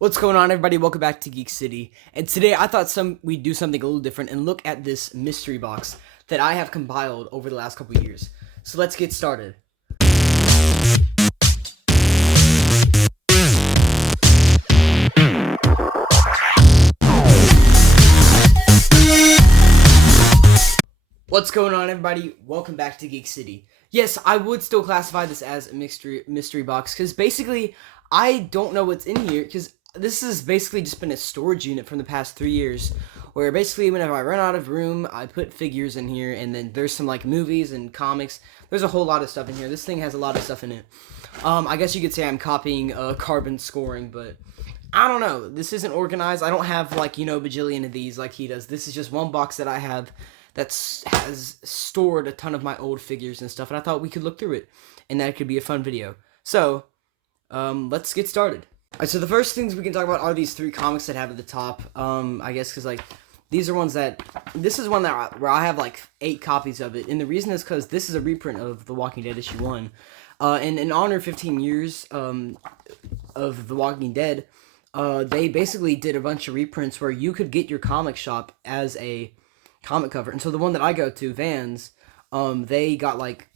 What's going on, everybody? Welcome back to Geek City. And today I thought we'd do something a little different and look at this mystery box that I have compiled over the last couple of years. So let's get started. What's going on, everybody? Welcome back to Geek City. Yes, I would still classify this as a mystery box because basically I don't know what's in here because this has basically just been a storage unit from the past 3 years where basically whenever I run out of room, I put figures in here, and then there's some like movies and comics. There's a whole lot of stuff in here. This thing has a lot of stuff in it. I guess you could say I'm copying Carbon Scoring, but I don't know. This isn't organized. I don't have bajillion of these like he does. This is just one box that I have has stored a ton of my old figures and stuff, and I thought we could look through it, and that could be a fun video. So, let's get started. Alright, so the first things we can talk about are these 3 comics that I have at the top. I guess because like these are ones that this is one where I have like 8 copies of it, and the reason is because this is a reprint of The Walking Dead issue 1, and in honor of 15 years of The Walking Dead, they basically did a bunch of reprints where you could get your comic shop as a comic cover. And so the one that I go to, Vans, they got like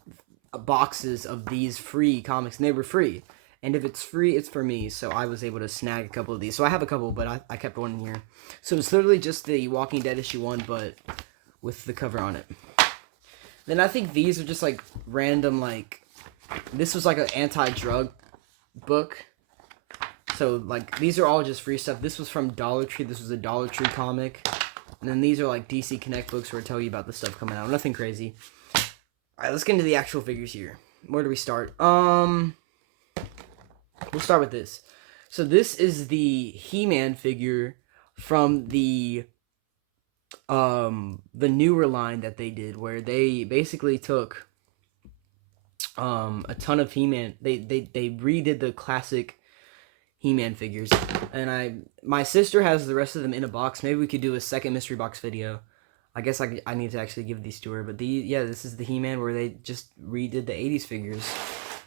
boxes of these free comics, and they were free. And if it's free, it's for me. So I was able to snag a couple of these. So I have a couple, but I kept one in here. So it's literally just the Walking Dead issue 1, but with the cover on it. Then I think these are just like random, like, this was like an anti-drug book. So like these are all just free stuff. This was from Dollar Tree. This was a Dollar Tree comic. And then these are like DC Connect books where I tell you about the stuff coming out. Nothing crazy. Alright, let's get into the actual figures here. Where do we start? We'll start with this. So this is the He-Man figure from the newer line that they did, where they basically took a ton of He-Man. They redid the classic He-Man figures, and my sister has the rest of them in a box. Maybe we could do a second mystery box video. I guess I need to actually give these to her, but this is the He-Man where they just redid the 80s figures.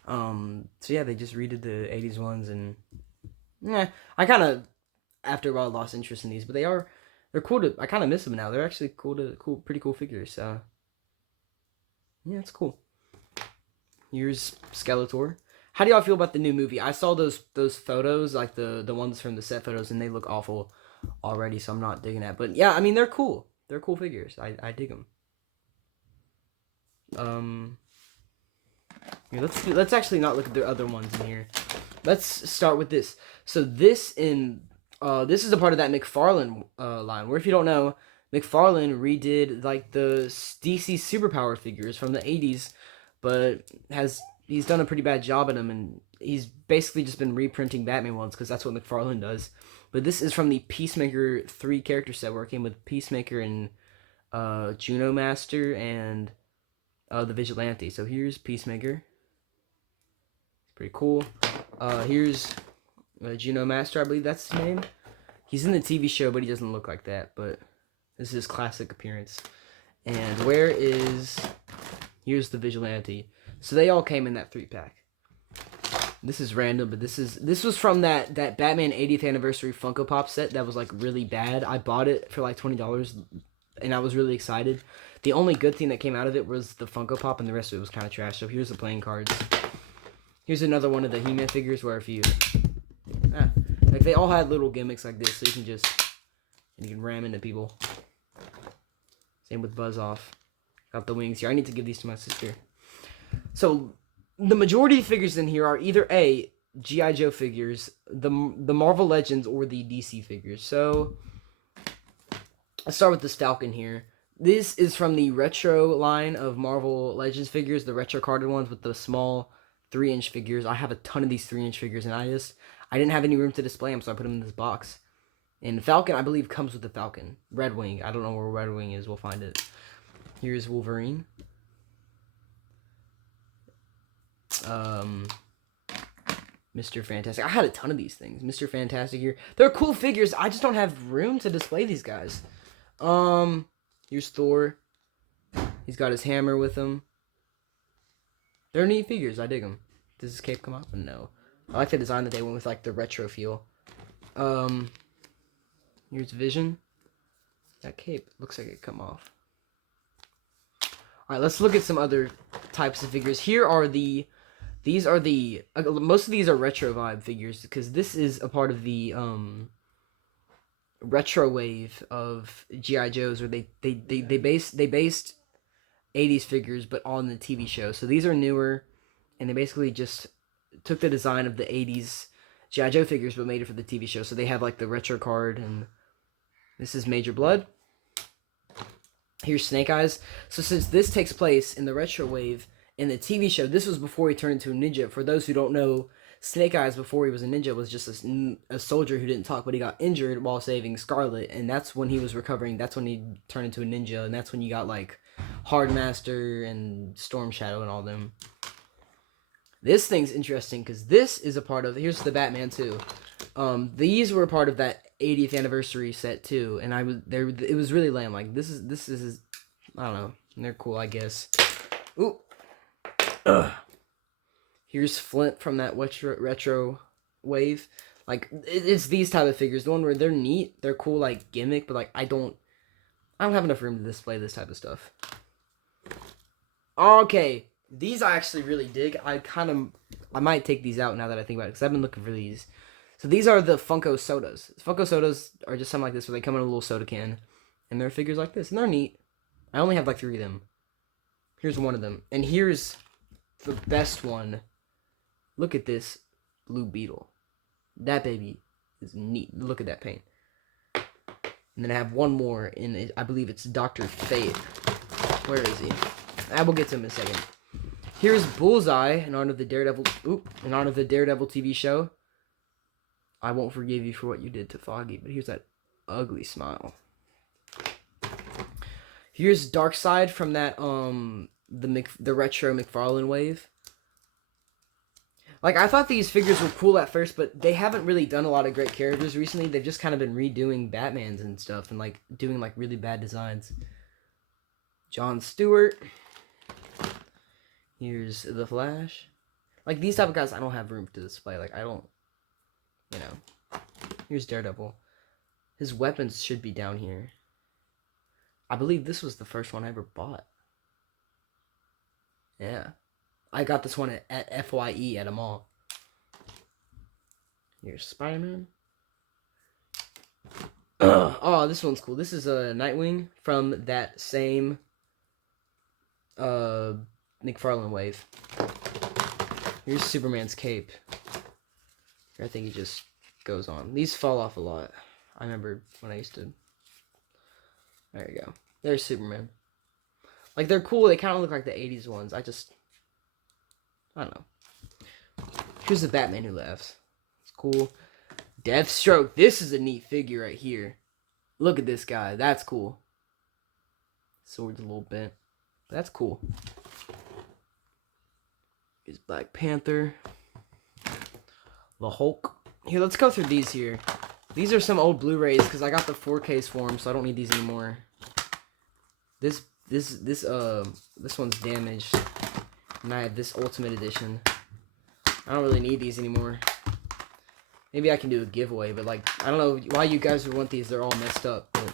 So yeah, they just redid the 80s ones, and I kind of after a while lost interest in these, but they're cool I kind of miss them now. They're actually pretty cool figures. So yeah, it's cool. Here's Skeletor. How do y'all feel about the new movie? I saw those photos, like the ones from the set photos, and they look awful already, so I'm not digging that. But yeah, I mean, they're cool. They're cool figures. I dig them. Yeah, let's actually not look at the other ones in here. Let's start with this. So this is a part of that McFarlane line, where if you don't know, McFarlane redid like the DC Superpower figures from the 80s, but he's done a pretty bad job at them, and he's basically just been reprinting Batman ones because that's what McFarlane does. But this is from the Peacemaker 3 character set, where it came with Peacemaker and Juno Master and the Vigilante. So here's Peacemaker. It's pretty cool. Here's Juno Master, I believe that's his name. He's in the TV show, but he doesn't look like that. But this is his classic appearance. And here's the Vigilante. So they all came in that 3-pack. This is random, but this was from that Batman 80th anniversary Funko Pop set that was like really bad. I bought it for like $20, and I was really excited. The only good thing that came out of it was the Funko Pop, and the rest of it was kind of trash. So here's the playing cards. Here's another one of the He-Man figures where if you like they all had little gimmicks like this, so you can ram into people. Same with Buzz Off. Got the wings here. I need to give these to my sister. So the majority of figures in here are either A, G.I. Joe figures, the Marvel Legends, or the DC figures. So let's start with this Falcon here. This is from the retro line of Marvel Legends figures, the retro carded ones with the small 3-inch figures. I have a ton of these 3-inch figures, and I didn't have any room to display them, so I put them in this box. And Falcon, I believe, comes with the Falcon. Red Wing. I don't know where Red Wing is. We'll find it. Here's Wolverine. Mr. Fantastic. I had a ton of these things. Mr. Fantastic here. They're cool figures. I just don't have room to display these guys. Here's Thor. He's got his hammer with him. They're neat figures. I dig them. Does his cape come off? No. I like the design that they went with, like the retro feel. Here's Vision. That cape looks like it come off. All right, let's look at some other types of figures. Here are the, these are the, most of these are retro vibe figures because this is a part of the retro wave of GI Joes, where they based 80s figures but on the TV show. So these are newer, and they basically just took the design of the 80s GI Joe figures but made it for the TV show. So they have like the retro card, and this is Major Blood. Here's Snake Eyes. So since this takes place in the retro wave in the TV show, this was before he turned into a ninja. For those who don't know, Snake Eyes before he was a ninja was just a soldier who didn't talk, but he got injured while saving Scarlet, and that's when he was recovering. That's when he turned into a ninja, and that's when you got like Hardmaster and Storm Shadow and all them. This thing's interesting because this is a part of, here's the Batman too. These were part of that 80th anniversary set too, and I was there. It was really lame. Like this is I don't know. They're cool, I guess. Ooh. Ugh. Here's Flint from that retro wave. Like it's these type of figures. The one where they're neat, they're cool, like gimmick, but like I don't have enough room to display this type of stuff. Okay, these I actually really dig. I might take these out now that I think about it, because I've been looking for these. So these are the Funko Sodas. Funko Sodas are just something like this, where they come in a little soda can, and they're figures like this, and they're neat. I only have like 3 of them. Here's one of them, and here's the best one. Look at this Blue Beetle. That baby is neat. Look at that paint. And then I have one more in it. I believe it's Dr. Fate. Where is he? I will get to him in a second. Here's Bullseye in honor of the Daredevil. In honor of the Daredevil TV show. I won't forgive you for what you did to Foggy, but here's that ugly smile. Here's Darkseid from that the retro McFarlane wave. Like, I thought these figures were cool at first, but they haven't really done a lot of great characters recently. They've just kind of been redoing Batmans and stuff, and like doing like really bad designs. John Stewart. Here's the Flash. Like, these type of guys I don't have room to display. Like, I don't, you know. Here's Daredevil. His weapons should be down here. I believe this was the first one I ever bought. Yeah. I got this one at FYE at a mall. Here's Spider-Man. Oh, this one's cool. This is a Nightwing from that same McFarlane wave. Here's Superman's cape. I think he just goes on. These fall off a lot. I remember when I used to. There you go. There's Superman. Like, they're cool. They kind of look like the 80s ones. I don't know. Here's the Batman Who Laughs. It's cool. Deathstroke. This is a neat figure right here. Look at this guy. That's cool. Sword's a little bent. But that's cool. Here's Black Panther. The Hulk. Here, let's go through these here. These are some old Blu-rays because I got the 4Ks for them, so I don't need these anymore. This one's damaged. And I have this Ultimate Edition. I don't really need these anymore. Maybe I can do a giveaway, but like, I don't know why you guys would want these. They're all messed up. But...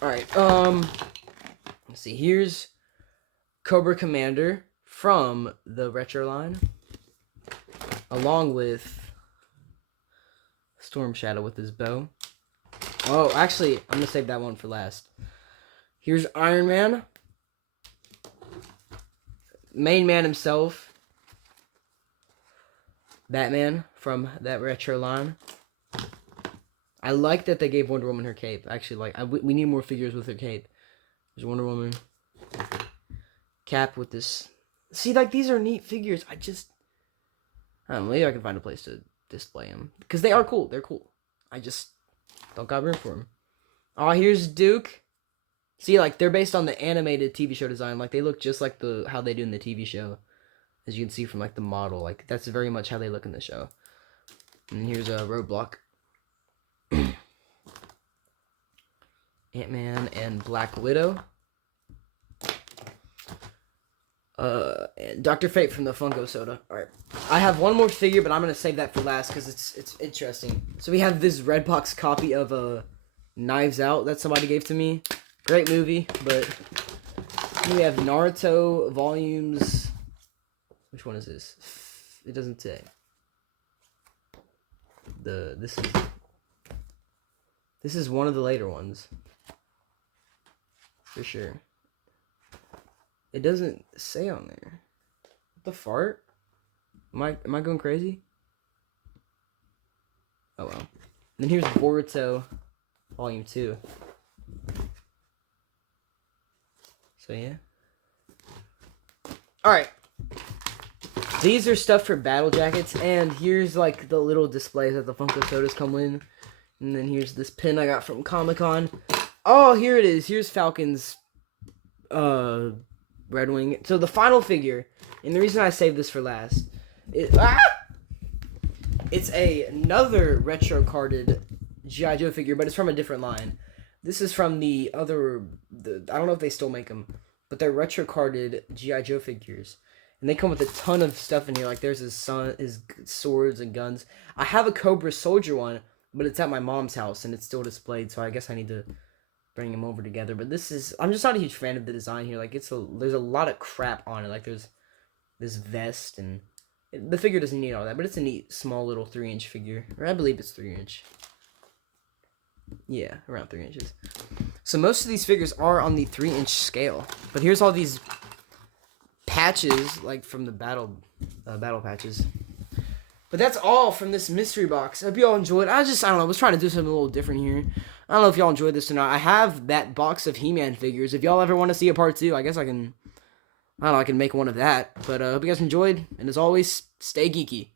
Alright, let's see. Here's Cobra Commander from the retro line. Along with Storm Shadow with his bow. Oh, actually, I'm going to save that one for last. Here's Iron Man. Main man himself. Batman from that retro line. I like that they gave Wonder Woman her cape. Actually, we need more figures with her cape. There's Wonder Woman. Cap with this. See, like, these are neat figures. I don't know, maybe I can find a place to display them. Because they are cool. They're cool. I just don't got room for them. Oh, here's Duke. See, like, they're based on the animated TV show design. Like, they look just like how they do in the TV show. As you can see from, like, the model. Like, that's very much how they look in the show. And here's a Roadblock. Ant-Man and Black Widow. And Dr. Fate from the Funko Soda. All right, I have one more figure, but I'm gonna save that for last because it's interesting. So we have this Redbox copy of Knives Out that somebody gave to me. Great movie, but we have Naruto volumes. Which one is this? It doesn't say. This is one of the later ones. For sure. It doesn't say on there. What the fart? Am I going crazy? Oh well. And then here's Boruto Volume 2. So yeah. Alright. These are stuff for battle jackets, and here's like the little displays that the Funko Sodas come in. And then here's this pin I got from Comic-Con. Oh, here it is. Here's Falcon's Red Wing. So the final figure, and the reason I saved this for last, it's another retro carded G.I. Joe figure, but it's from a different line. This is from the other, I don't know if they still make them, but they're retro carded G.I. Joe figures. And they come with a ton of stuff in here, like there's his swords and guns. I have a Cobra Soldier one, but it's at my mom's house, and it's still displayed, so I guess I need to bring them over together. But this is, I'm just not a huge fan of the design here. Like, there's a lot of crap on it. Like, there's this vest, and the figure doesn't need all that, but it's a neat, small little 3-inch figure. Or I believe it's 3-inch. Yeah, around 3 inches. So most of these figures are on the 3-inch scale. But here's all these patches, like from the battle patches. But that's all from this mystery box. I hope y'all enjoyed. I don't know, I was trying to do something a little different here. I don't know if y'all enjoyed this or not. I have that box of He-Man figures. If y'all ever want to see a part 2, I guess I can make one of that. But I hope you guys enjoyed. And as always, stay geeky.